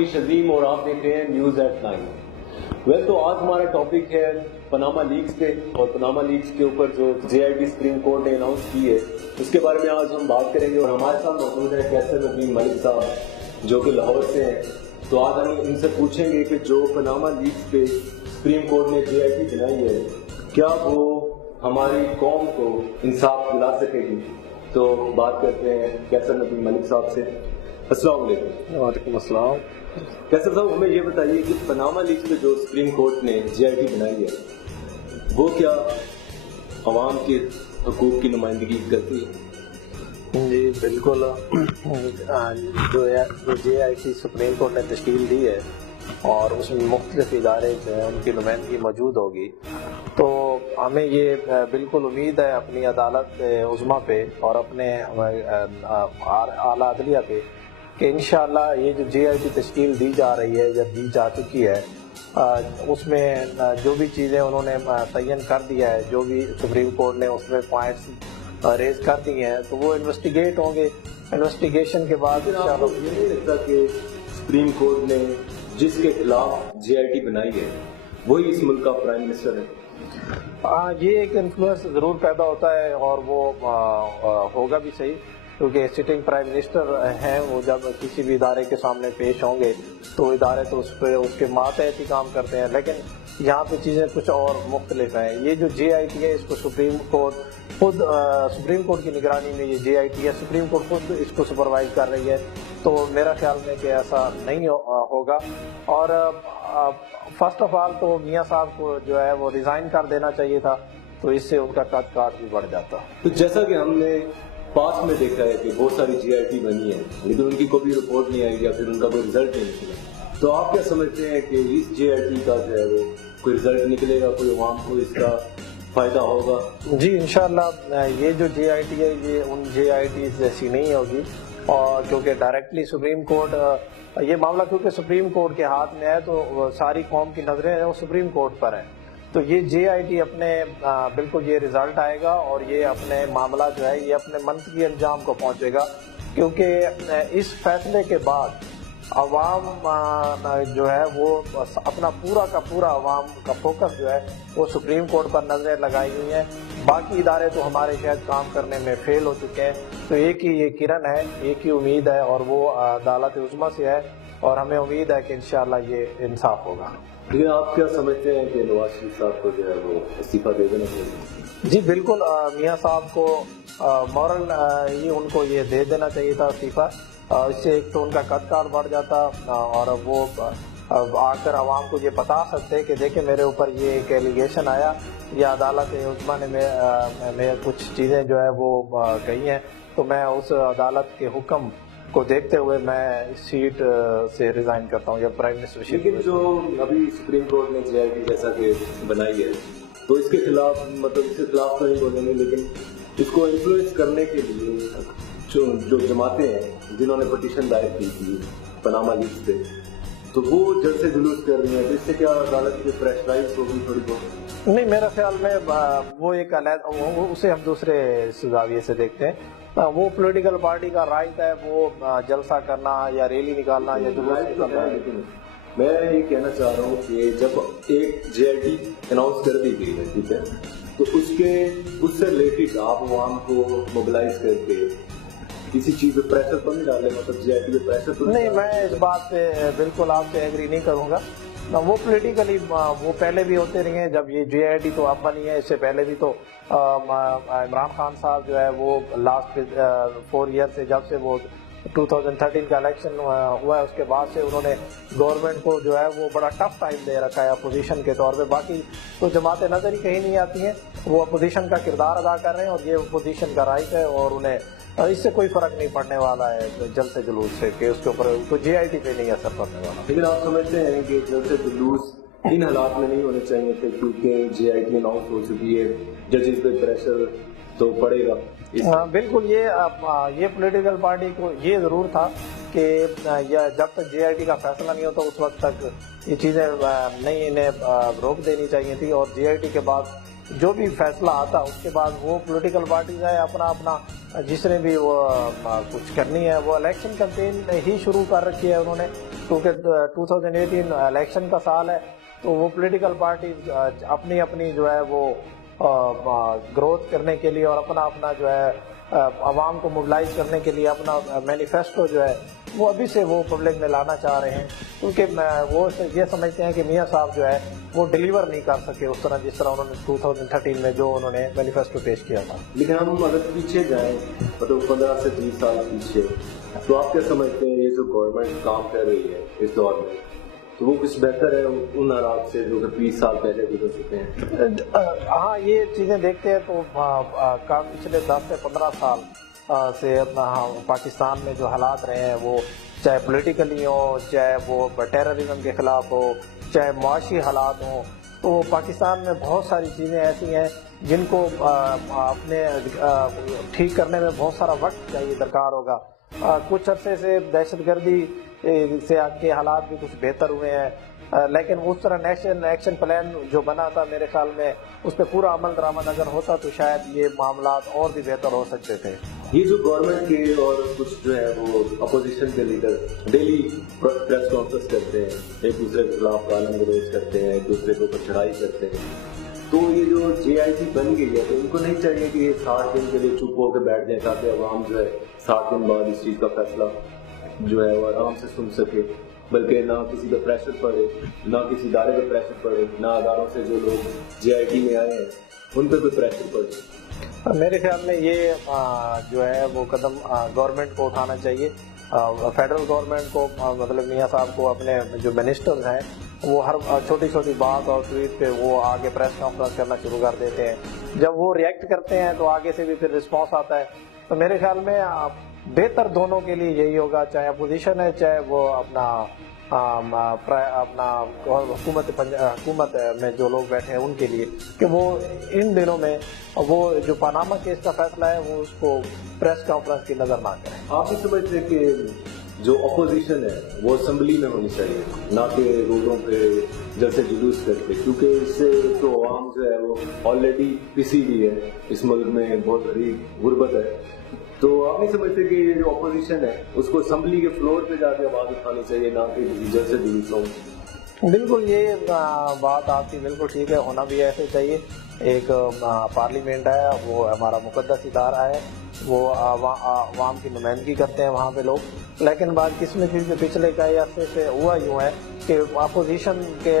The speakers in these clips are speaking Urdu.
علی شزیم اور آپ دیکھ رہے ہیں نیوز ایٹ 9۔ ویل تو آج ہمارا ٹاپک ہے پناما لیکس پہ، اور پناما لیکس کے اوپر جو جے آئی ٹی سپریم کورٹ نے اناؤنس کی ہے اس کے بارے میں آج ہم بات کریں گے۔ اور ہمارے ساتھ موجود ہے کیسر ندیم ملک صاحب جو کہ لاہور سے ہیں، تو آج ہم ان سے پوچھیں گے کہ جو پناما لیکس پہ سپریم کورٹ نے جے آئی ٹی بنائی ہے کیا وہ ہماری قوم کو انصاف دلا سکے گی۔ تو بات کرتے ہیں کیسر ندیم ملک صاحب سے۔ السلام علیکم۔ وعلیکم السلام۔ کیسر صاحب ہمیں یہ بتائیے کہ پناما لیکس پہ جو سپریم کورٹ نے جے آئی ٹی بنائی ہے وہ کیا عوام کے حقوق کی نمائندگی کرتی ہے؟ جی بالکل، جو جے آئی ٹی سپریم کورٹ نے تشکیل دی ہے اور اس میں مختلف ادارے جو ہیں ان کی نمائندگی موجود ہوگی، تو ہمیں یہ بالکل امید ہے اپنی عدالت عظمیٰ پہ اور اپنے اعلیٰ عدلیہ پہ کہ انشاءاللہ یہ جو جے آئی ٹی تشکیل دی جا رہی ہے یا دی جا چکی ہے، اس میں جو بھی چیزیں انہوں نے تعین کر دیا ہے، جو بھی سپریم کورٹ نے اس میں پوائنٹس ریز کر دیے ہیں، تو وہ انویسٹیگیٹ ہوں گے۔ انویسٹیگیشن کے بعد آپ کو یہ نہیں لگتا کہ سپریم کورٹ نے جس کے خلاف جے آئی ٹی بنائی ہے وہی اس ملک کا پرائم منسٹر ہے؟ یہ ایک انفلوئنس ضرور پیدا ہوتا ہے اور وہ ہوگا بھی صحیح، کیونکہ سٹنگ پرائم منسٹر ہیں، وہ جب کسی بھی ادارے کے سامنے پیش ہوں گے تو ادارے تو اس کے ماتحت ہی کام کرتے ہیں، لیکن یہاں پہ چیزیں کچھ اور مختلف ہیں۔ یہ جو جے آئی ٹی ہے اس کو سپریم کورٹ کی نگرانی میں یہ جے آئی ٹی ہے، سپریم کورٹ خود اس کو سپروائز کر رہی ہے، تو میرا خیال میں کہ ایسا نہیں ہوگا۔ اور فرسٹ آف آل تو میاں صاحب کو جو ہے وہ ریزائن کر دینا چاہیے تھا، تو اس سے ان کا قد کاٹ بھی بڑھ جاتا۔ تو جیسا کہ ہم نے پاس میں دیکھا ہے کہ بہت ساری جے آئی ٹی بنی ہے لیکن ان کی کوئی رپورٹ نہیں آئی یا پھر ان کا کوئی رزلٹ نہیں نکلا، تو آپ کیا سمجھتے ہیں کہ اس جے آئی ٹی کا جو ہے وہ کوئی رزلٹ نکلے گا، کوئی عوام کو اس کا فائدہ ہوگا؟ جی انشاءاللہ یہ جو جے آئی ٹی ہے یہ ان جے آئی ٹی جیسی نہیں ہوگی، اور کیونکہ ڈائریکٹلی سپریم کورٹ یہ معاملہ کیونکہ سپریم کورٹ کے ہاتھ میں ہے تو ساری قوم کی نظریں وہ سپریم کورٹ پر ہیں، تو یہ جے آئی ٹی اپنے بالکل یہ رزلٹ آئے گا اور یہ اپنے معاملہ جو ہے یہ اپنے منطقی انجام کو پہنچے گا، کیونکہ اس فیصلے کے بعد عوام جو ہے وہ اپنا پورا کا پورا عوام کا فوکس جو ہے وہ سپریم کورٹ پر نظریں لگائی ہوئی ہیں۔ باقی ادارے تو ہمارے شاید کام کرنے میں فیل ہو چکے ہیں، تو ایک ہی یہ کرن ہے، ایک ہی امید ہے اور وہ عدالت عظمیٰ سے ہے، اور ہمیں امید ہے کہ انشاءاللہ یہ انصاف ہوگا۔ لیکن آپ کیا سمجھتے ہیں کہ نواز شریف صاحب کو جو ہے وہ استعفیٰ دے دینا چاہیے؟ جی بالکل، میاں صاحب کو مورل ہی ان کو یہ دے دینا چاہیے تھا استعفیٰ، اس سے ایک تو ان کا قد کاٹ بڑھ جاتا اور وہ آ کر عوام کو یہ بتا سکتے کہ دیکھیں میرے اوپر یہ ایک ایلیگیشن آیا یا عدالت عظمیٰ نے میں کچھ چیزیں جو ہے وہ کہی ہیں، تو میں اس عدالت کے حکم کو دیکھتے ہوئے میں اس سیٹ سے ریزائن کرتا ہوں یا پرائم منسٹر۔ لیکن جو ابھی سپریم کورٹ نے جے آئی ٹی جیسا کہ بنائی ہے تو اس کے خلاف مطلب اس کے خلاف تو نہیں بولیں گے، لیکن اس کو انفلوئنس کرنے کے لیے جو جماعتیں ہیں جنہوں نے پٹیشن دائر کی تھی پناما لیکس پہ، تو وہ جلد سے جلوس کر رہی ہیں، تو اس سے کیا عدالت کی پریشرائز ہوگی تھوڑی بہت؟ نہیں، میرا خیال میں وہ ایک علیحدہ اسے ہم دوسرے زاویے سے دیکھتے ہیں، وہ پولیٹیکل پارٹی کا رائٹ ہے وہ جلسہ کرنا یا ریلی نکالنا یا جلوس نکالنا۔ لیکن میں یہ کہنا چاہ رہا ہوں کہ جب ایک جے آئی ٹی اناؤنس کر دی گئی ہے، ٹھیک ہے، تو اس سے ریلیٹڈ آپ عوام کو موبلائز کر کے کسی چیز پہ پریشر تو نہیں ڈالے، مطلب جے آئی ٹی پہ پریشر تو نہیں، میں اس بات پہ بالکل آپ سے ایگری نہیں کروں گا۔ وہ پولیٹیکلی وہ پہلے بھی ہوتے رہے ہیں، جب یہ جے آئی ٹی تو اب بنی ہے، اس سے پہلے بھی تو عمران خان صاحب جو ہے وہ لاسٹ 4 ایئر سے جب سے وہ 2013 کا الیکشن ہوا ہے اس کے بعد سے انہوں نے گورنمنٹ کو جو ہے وہ بڑا ٹف ٹائم دے رکھا ہے اپوزیشن کے طور پہ۔ باقی تو جماعتیں نظر ہی کہیں نہیں آتی ہیں، وہ اپوزیشن کا کردار ادا کر رہے ہیں اور یہ اپوزیشن کا رائٹ ہے، اور انہیں اس سے کوئی فرق نہیں پڑنے والا ہے جلد سے جلوس سے کہ اس کے اوپر تو جے آئی ٹی پہ نہیں اثر پڑنے والا۔ لیکن آپ سمجھتے ہیں کہ جلد سے جلوس ان حالات میں نہیں ہونے چاہیے تھے کیونکہ جے آئی ٹی اناؤنس ہو چکی ہے، ججز پہ پریشر تو پڑے گا؟ بالکل، یہ پولیٹیکل پارٹی کو یہ ضرور تھا کہ جب تک جے آئی ٹی کا فیصلہ نہیں ہوتا اس وقت تک یہ چیزیں نہیں انہیں روک دینی چاہیے تھی، اور جے آئی ٹی کے بعد جو بھی فیصلہ آتا اس کے بعد وہ پولیٹیکل پارٹیز ہے اپنا اپنا جس نے بھی وہ کچھ کرنی ہے وہ الیکشن کمپین ہی شروع کر رکھی ہے انہوں نے، کیونکہ 2018 الیکشن کا سال ہے، تو وہ پولیٹیکل پارٹیز اپنی اپنی جو ہے وہ گروتھ کرنے کے لیے اور اپنا اپنا جو ہے عوام کو موبلائز کرنے کے لیے اپنا مینیفیسٹو جو ہے وہ ابھی سے وہ پبلک میں لانا چاہ رہے ہیں، کیونکہ وہ یہ سمجھتے ہیں کہ میاں صاحب جو ہے وہ ڈیلیور نہیں کر سکے اس طرح جس طرح انہوں نے 2013 میں جو انہوں نے مینیفیسٹو پیش کیا تھا۔ لیکن ہم اگر پیچھے جائیں مطلب 15 سے 20 سال پیچھے، تو آپ کیا سمجھتے ہیں یہ جو گورنمنٹ کام کر رہی ہے اس دور میں، تو وہ کچھ بہتر ہے ان حالات سے جو کہ 20 سال پہلے گزر چکے ہیں؟ ہاں، یہ چیزیں دیکھتے ہیں تو پچھلے 10 سے 15 سال سے پاکستان میں جو حالات رہے ہیں، وہ چاہے پولیٹیکلی ہو، چاہے وہ ٹیررزم کے خلاف ہو، چاہے معاشی حالات ہوں، تو پاکستان میں بہت ساری چیزیں ایسی ہیں جن کو اپنے ٹھیک کرنے میں بہت سارا وقت چاہیے، درکار ہوگا۔ کچھ عرصے سے دہشت گردی سے کے حالات بھی کچھ بہتر ہوئے ہیں، لیکن اس طرح نیشنل ایکشن پلان جو بنا تھا میرے خیال میں اس پہ پورا عمل درآمد اگر ہوتا تو شاید یہ معاملات اور بھی بہتر ہو سکتے تھے۔ یہ جو گورنمنٹ کے اور کچھ جو ہے وہ اپوزیشن کے لیڈر ڈیلی پریس کانفرنس کرتے ہیں، ایک دوسرے کے خلاف گالیاں گلوچ کرتے ہیں، ایک دوسرے کے اوپر چڑھائی کرتے ہیں، تو یہ جو JIT بن گئی ہے تو ان کو نہیں چاہیے کہ یہ 60 دن کے لیے چپ ہو کے بیٹھ جائیں تاکہ عوام جو ہے 60 دن بعد اس چیز کا فیصلہ جو ہے وہ آرام سے سن سکے، بلکہ نہ کسی پہ پریشر پڑے، نہ کسی ادارے پہ پریشر پڑے، نہ اداروں سے جو لوگ JIT میں آئے ہیں ان پہ کوئی پریشر پڑے۔ میرے خیال میں یہ جو ہے وہ قدم گورنمنٹ کو اٹھانا چاہیے، فیڈرل گورنمنٹ کو، مطلب میاں صاحب کو، اپنے جو منسٹرز ہیں وہ ہر چھوٹی چھوٹی بات اور ٹویٹ پہ وہ آگے پریس کانفرنس کرنا شروع کر دیتے ہیں، جب وہ ریئیکٹ کرتے ہیں تو آگے سے بھی پھر رسپانس آتا ہے۔ تو میرے خیال میں بہتر دونوں کے لیے یہی ہوگا، چاہے اپوزیشن ہے چاہے وہ اپنا حکومت میں جو لوگ بیٹھے ہیں ان کے لیے، کہ وہ ان دنوں میں وہ جو پاناما کیس کا فیصلہ ہے وہ اس کو پریس کانفرنس کی نظر نہ کریں۔ آپ یہ سمجھتے ہیں کہ جو اپوزیشن ہے وہ اسمبلی میں ہونی چاہیے، نہ کہ روڈوں پہ جیسے جلوس کرتے، کیونکہ اس سے تو عوام جو ہے وہ آلریڈی پسی ہوئی ہے، اس ملک میں بہت بڑی غربت ہے، تو آپ نہیں سمجھتے کہ یہ جو اپوزیشن ہے اس کو اسمبلی کے فلور پہ جا کے آواز اٹھانی چاہیے، نہ کہ جیسے جلوسوں؟ بالکل، یہ بات آپ کی بالکل ٹھیک ہے، ہونا بھی ایسے چاہیے۔ ایک پارلیمنٹ ہے، وہ ہمارا مقدس ادارہ ہے، وہ عوام کی نمائندگی کرتے ہیں وہاں پہ لوگ، لیکن بات قسمت کی پچھلے کئی عرصے سے ہوا یوں ہے کہ اپوزیشن کے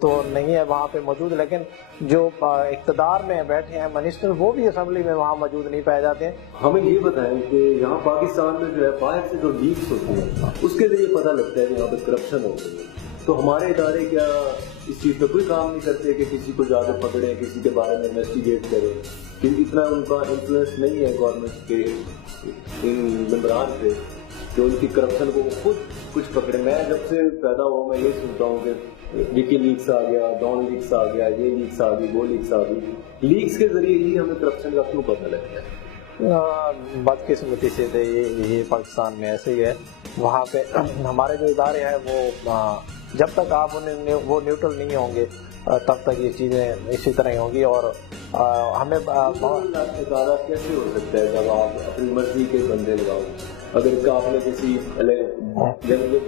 تو نہیں ہے وہاں پہ موجود، لیکن جو اقتدار میں بیٹھے ہیں منسٹر وہ بھی اسمبلی میں وہاں موجود نہیں پائے جاتے ہیں۔ ہمیں یہ بتائیں کہ یہاں پاکستان میں جو ہے باہر سے جو لیکس ہوتی ہیں اس کے ذریعے پتہ لگتا ہے کہ یہاں پہ کرپشن ہو گئی ہے، تو ہمارے ادارے کیا اس چیز پہ کوئی کام نہیں کرتے کہ کسی کو جا کے پکڑیں، کسی کے بارے میں انویسٹیگیٹ کریں؟ کیونکہ اتنا ان کا انفلوئنس نہیں ہے گورنمنٹ کے ان ممبران پہ کہ ان کی کرپشن کو خود کچھ پکڑے۔ میں جب سے پیدا ہوا میں یہ سنتا ہوں کہ وکی لیکس آ گیا، ڈان لیکس آ گیا، یہ لیکس آ گئی، وہ لیکس آ گئی، لیکس کے ذریعے ہی ہمیں کرپشن کا کیوں پتہ لگتا ہے؟ بدقسمتی سے یہ پاکستان میں ایسے ہی ہے، وہاں پہ ہمارے جو ادارے ہیں وہ جب تک آپ وہ نیوٹرل نہیں ہوں گے تب تک یہ چیزیں اسی طرح ہی ہوں گی، اور ہمیں ادارہ کیسے ہو سکتا ہے جب آپ اپنی مرضی کے بندے لگاؤ؟ اگر آپ نے کسی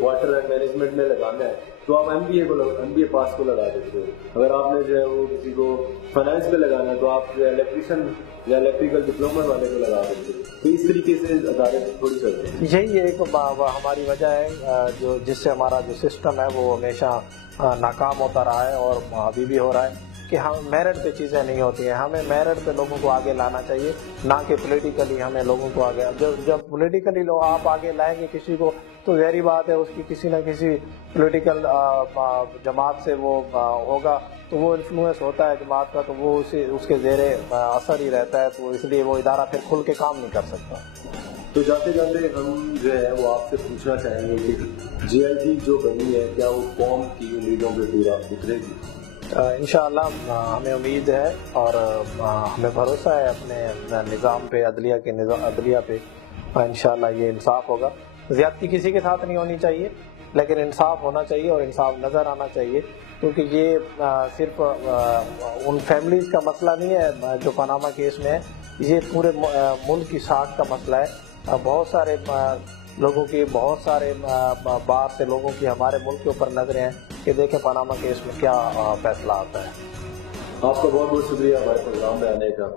واٹر اینڈ مینجمنٹ میں لگانا ہے تو آپ MBA پاس کو لگا دیتے ہو، اگر آپ نے جو ہے وہ کسی کو فائنانس میں لگانا ہے تو آپ الیکٹریشین یا الیکٹریکل ڈپلوما والے کو لگا دیتے ہو، تو اس طریقے سے ادارے تھوڑی چلتے ہیں۔ یہی ایک ہماری وجہ ہے جو جس سے ہمارا جو سسٹم ہے وہ ہمیشہ ناکام ہوتا رہا ہے اور ابھی بھی ہو رہا ہے، کہ ہم میرٹ پہ چیزیں نہیں ہوتی ہیں، ہمیں میرٹ پہ لوگوں کو آگے لانا چاہیے، نہ کہ پولیٹیکلی ہمیں لوگوں کو آگے۔ جب پولیٹیکلی لوگ آپ آگے لائیں گے کسی کو تو ظاہری بات ہے اس کی کسی نہ کسی پولیٹیکل جماعت سے وہ ہوگا، تو وہ انفلوئنس ہوتا ہے جماعت کا، تو وہ اس کے زیر اثر ہی رہتا ہے، تو اس لیے وہ ادارہ پھر کھل کے کام نہیں کر سکتا۔ تو جاتے جاتے ہم جو ہے وہ آپ سے پوچھنا چاہیں گے کہ JIT جو بنی ہے کیا وہ قوم کی امیدوں پہ پورا اترے گی؟ انشاءاللہ ہمیں امید ہے اور ہمیں بھروسہ ہے اپنے نظام پہ، عدلیہ پہ، انشاءاللہ یہ انصاف ہوگا۔ زیادتی کسی کے ساتھ نہیں ہونی چاہیے، لیکن انصاف ہونا چاہیے اور انصاف نظر آنا چاہیے، کیونکہ یہ صرف ان فیملیز کا مسئلہ نہیں ہے جو پاناما کیس میں ہے، یہ پورے ملک کی ساکھ کا مسئلہ ہے۔ بہت سارے لوگوں کی، بہت سارے باہر سے لوگوں کی ہمارے ملک کے اوپر نظریں ہیں کہ دیکھیں پاناما کیس میں کیا فیصلہ آتا ہے۔ آپ کا بہت بہت شکریہ ہمارے پروگرام میں آنے کا۔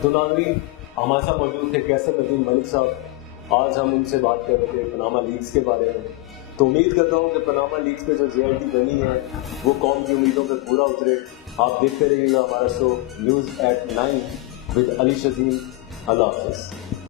تو ناظرین، ہمارے ساتھ موجود تھے کیسر ندیم ملک صاحب، آج ہم ان سے بات کر رہے تھے پاناما لیکس کے بارے میں۔ تو امید کرتا ہوں کہ پاناما لیکس پہ جو JIT بنی ہے وہ قوم کی امیدوں پہ پورا اترے۔ آپ دیکھتے رہیے گا ہمارا شو نیوز ایٹ 9 ود علی شزیم۔ اللہ حافظ۔